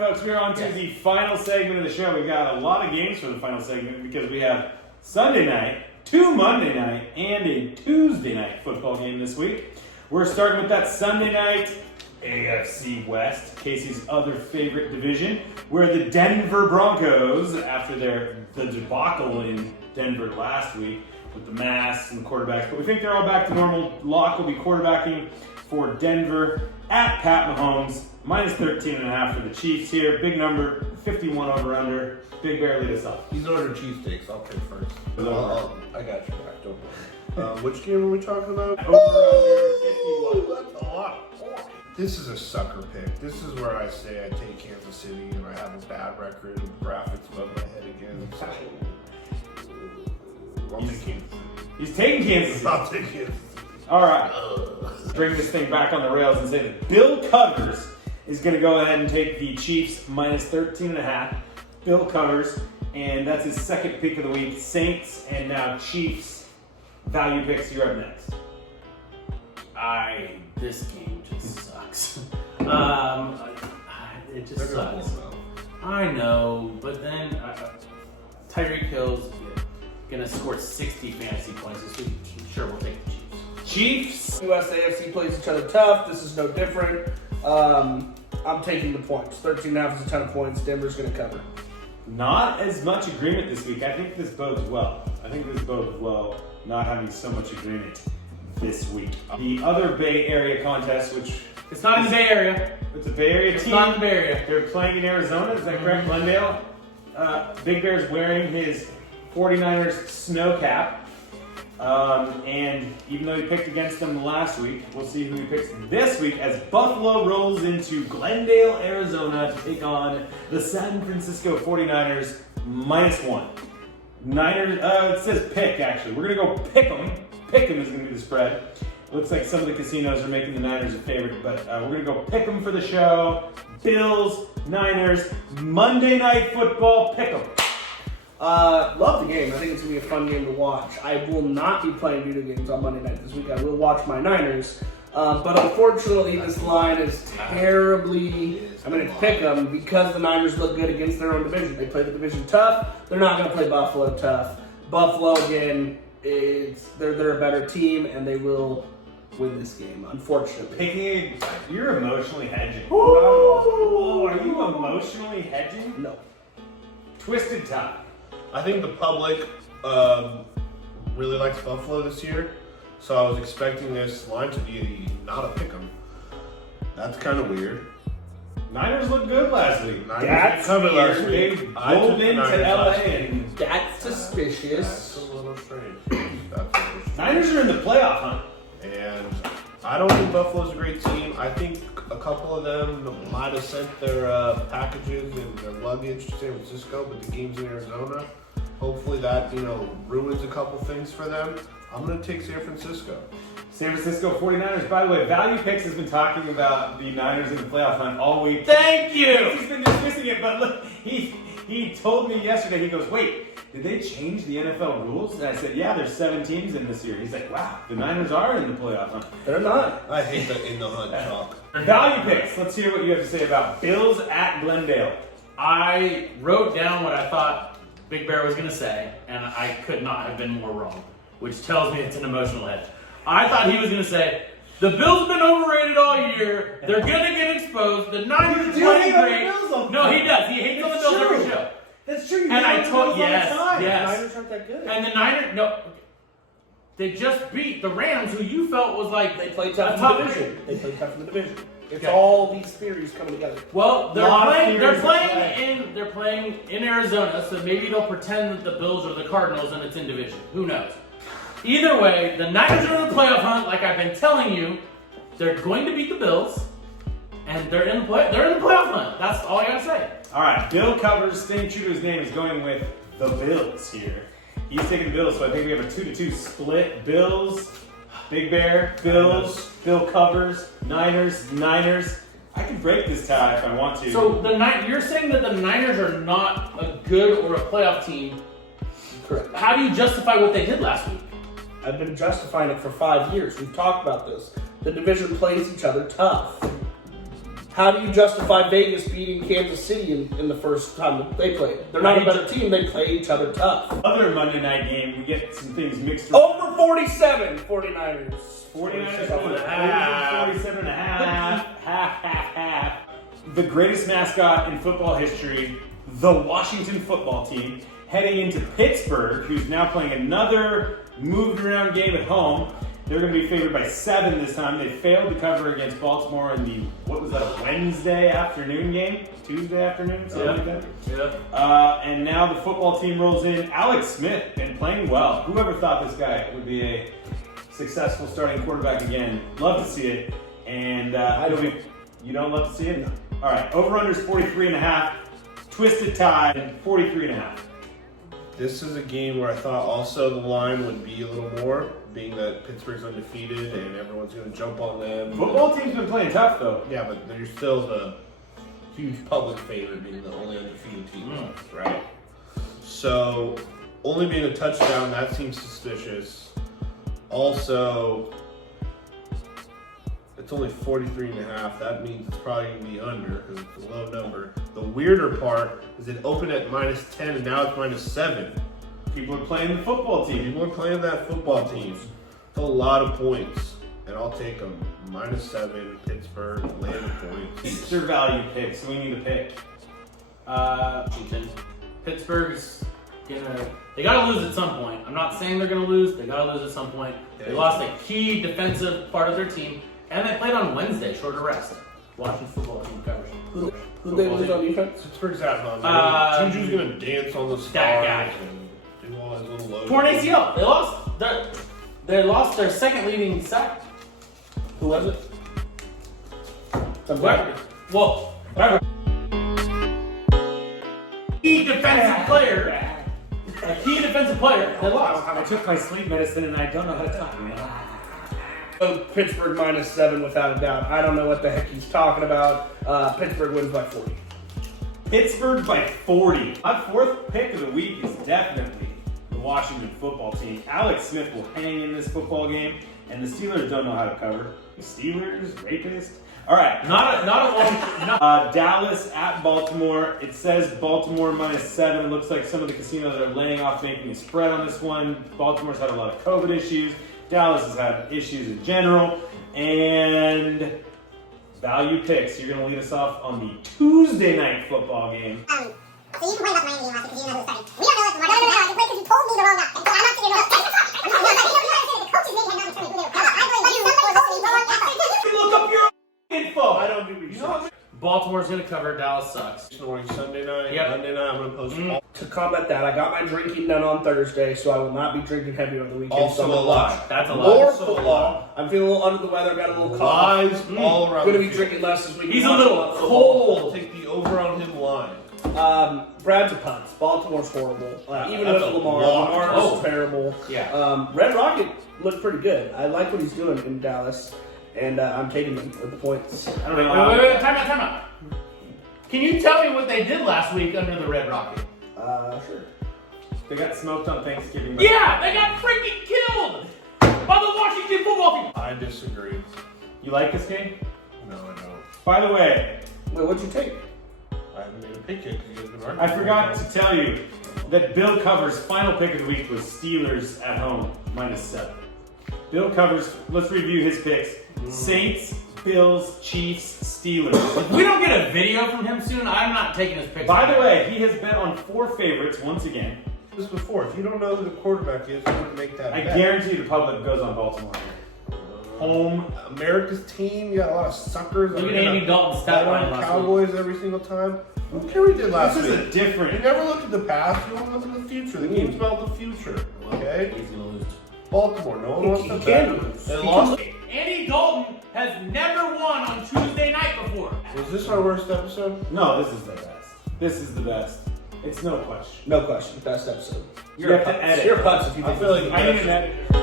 right, folks, we're on to the final segment of the show. We've got a lot of games for the final segment because we have Sunday night, 2 Monday night, and a Tuesday night football game this week. We're starting with that Sunday night AFC West, Casey's other favorite division, where the Denver Broncos, after the debacle in Denver last week with the masks and the quarterbacks, but we think they're all back to normal. Locke will be quarterbacking for Denver at Pat Mahomes, minus 13.5 for the Chiefs here. Big number, 51 over under. Big Bear, lead us off. He's ordered cheesesteaks. I'll pick first. I got you back. Don't worry. Which game are we talking about? Over under 51. That's a lot. This is a sucker pick. This is where I say I take Kansas City and I have a bad record and graphics above my head again. So I'll take Kansas City. He's taking Kansas City. I'll take Kansas City. All right. Bring this thing back on the rails and say that Bill Covers is going to go ahead and take the Chiefs minus 13.5. Bill Covers, and that's his second pick of the week. Saints and now Chiefs. Value picks, you're up next. This game just sucks. It just sucks. I know, but then Tyreek Hill's gonna score 60 fantasy points this week. Sure, we'll take the Chiefs. Chiefs. US AFC plays each other tough. This is no different. I'm taking the points. 13.5 is a ton of points. Denver's going to cover. Not as much agreement this week. I think this bodes well. Not having so much agreement this week. The other Bay Area contest, which... It's not in the Bay Area. It's a Bay Area team. It's not in the Bay Area. They're playing in Arizona. Is that correct, Glendale? Big Bear's wearing his 49ers snow cap. And even though he picked against them last week, we'll see who he picks this week as Buffalo rolls into Glendale, Arizona to take on the San Francisco 49ers -1. Niners, it says pick actually. We're going to go pick them. Pick them is going to be the spread. Looks like some of the casinos are making the Niners a favorite, but we're going to go pick them for the show. Bills, Niners, Monday Night Football, pick them. Love the game. I think it's going to be a fun game to watch. I will not be playing video games on Monday night this week. I will watch my Niners. But unfortunately, this line is terribly... I'm going to pick them because the Niners look good against their own division. They play the division tough. They're not going to play Buffalo tough. Buffalo, again, they're a better team, and they will win this game, unfortunately. You're emotionally hedging. Whoa, are you emotionally hedging? No. Twisted tie. I think the public really likes Buffalo this year, so I was expecting this line to be not a pick'em. That's kind of weird. Niners looked good last week. That's covered last weird. week. They rolled into LA and That's suspicious. That's a little strange. Niners are in the playoff hunt. And I don't think Buffalo's a great team. I think a couple of them might have sent their packages and their luggage to San Francisco, but the game's in Arizona. Hopefully that, ruins a couple things for them. I'm going to take San Francisco. San Francisco 49ers. By the way, Value Picks has been talking about the Niners in the playoff hunt all week. Thank you! He's been dismissing it, but look, he told me yesterday, he goes, wait, did they change the NFL rules? And I said, yeah, there's 7 teams in this year. He's like, wow, the Niners are in the playoff hunt. They're not. I hate the in the hunt talk. Value Picks. Let's hear what you have to say about Bills at Glendale. I wrote down what I thought Big Bear was going to say, and I could not have been more wrong, which tells me it's an emotional hedge. I thought he was going to say, the Bills have been overrated all year. They're going to get exposed. The Niners are playing great. No, he does. He hates on the Bills every show. That's true. And I told yes. The Niners aren't that good. And the Niners, they just beat the Rams, who you felt was like They play tough in the division. They play tough in the division. It's Okay. all these theories coming together. Well, they're theories playing in Arizona, so maybe they'll pretend that the Bills are the Cardinals and it's in division. Who knows? Either way, the Niners are in the playoff hunt, like I've been telling you. They're going to beat the Bills, and they're in the playoff hunt. That's all I gotta say. All right, Bill Covers, staying true to his name, is going with the Bills here. He's taking the Bills, so I think we have a 2-2 split. Bills, Big Bear, Bills, Bill Covers, Niners. I can break this tie if I want to. So you're saying that the Niners are not a good or a playoff team. Correct. How do you justify what they did last week? I've been justifying it for 5 years. We've talked about this. The division plays each other tough. How do you justify Vegas beating Kansas City in the first time they played? They're not a better team. They play each other tough. Other Monday night game, we get some things mixed around. Over 47, 49ers. 49ers 47 over 47 and a half. The greatest mascot in football history, the Washington football team, heading into Pittsburgh, who's now playing another moved around game at home. They're going to be favored by 7 this time. They failed to cover against Baltimore in the, what was that, a Wednesday afternoon game? Tuesday afternoon? Something like that? Yeah. And now the football team rolls in. Alex Smith been playing well. Whoever thought this guy would be a successful starting quarterback again? Love to see it. And you don't love to see it? No. All right, over-under is 43.5. Twisted tie, 43.5. This is a game where I thought also the line would be a little more, being that Pittsburgh's undefeated and everyone's going to jump on them. Football team's been playing tough, though. Yeah, but they're still the huge public favorite, being the only undefeated team left, right? So, only being a touchdown, that seems suspicious. Also, it's only 43.5. That means it's probably going to be under because it's a low number. The weirder part is it opened at -10 and now it's -7. People are playing the football team. People are playing that football team. It's a lot of points, and I'll take them. -7, Pittsburgh, land of points. It's their value pick, so we need a pick. Washington. Pittsburgh's they gotta lose at some point. I'm not saying they're gonna lose, they gotta lose at some point. They lost a key defensive part of their team, and they played on Wednesday, short of rest. Washington football team covers. Who they lose on defense? Pittsburgh's at home. Juju's gonna dance on the That guy. stars and do all his little logos. Torn ACL. They lost their second leading sack. Who was it? Some Whoever. Well, key defensive player. A key defensive player. They lost. I took my sleep medicine and I don't know how to talk, man. Oh, Pittsburgh -7 without a doubt. I don't know what the heck he's talking about. Pittsburgh wins by 40. Pittsburgh by 40. My fourth pick of the week is definitely the Washington football team. Alex Smith will hang in this football game, and the Steelers don't know how to cover. Steelers, rapist. All right, Not a long. Dallas at Baltimore. It says Baltimore -7. It looks like some of the casinos are laying off making a spread on this one. Baltimore's had a lot of COVID issues. Dallas has had issues in general. And value picks. You're going to lead us off on the Tuesday night football game. So you can play about Miami game last week because you don't know who's starting. We don't know what's more. No, I can play because you told me the wrong guy. So I'm not sitting here. I'm not the coach's name and not the who. I blame you for the wrong guy. Look up your info. I don't do research. Baltimore's gonna cover. Dallas sucks. Snoring Sunday night, Yep. Monday night, I'm going to post all. To combat that, I got my drinking done on Thursday, so I will not be drinking heavy on the weekend. Also so I'm a gonna lie. watch That's a more lot. football. I'm feeling a little under the weather. Got a little cough. Lies all around. Going to the be field. drinking less this weekend. He's a watching little lot of football. I'll cold. take the over on him line. Brad's a punts. Baltimore's horrible. Even That's with a Lamar, lot. Lamar's Oh. terrible. Yeah. Red Rocket looked pretty good. I like what he's doing in Dallas, and I'm taking him with the points. I don't know. Wait, time out. Can you tell me what they did last week under the Red Rocket? Sure. They got smoked on Thanksgiving. Yeah, they got freaking killed by the Washington football team. I disagree. You like this game? No, I don't. By the way, Wait, what'd you take? I haven't made a pick yet because you guys have been arguing. I forgot to tell you that Bill Covers' final pick of the week was Steelers at home, -7. Bill Covers, let's review his picks. Saints, Bills, Chiefs, Steelers. If we don't get a video from him soon, I'm not taking his picks. By the way, he has bet on 4 favorites once again. This before. If you don't know who the quarterback is, you wouldn't make that I bet. guarantee the public goes on Baltimore. Home. America's team, you got a lot of suckers. Look at They're gonna Andy Dalton's stat bet line on the last Cowboys every single time. I don't care what we did last This is week. a different. You never look at the past, you don't look at the future. The game's about the future. Okay? He's gonna lose. Baltimore, no one wants He to can bet. lose. They He lost. Andy Dalton has never won on Tuesday night before. Was this our worst episode? No, this is the best. This is the best. It's no question. No question. Best episode. You have to edit. You're putts if you I think feel this like is I the need best. an editor.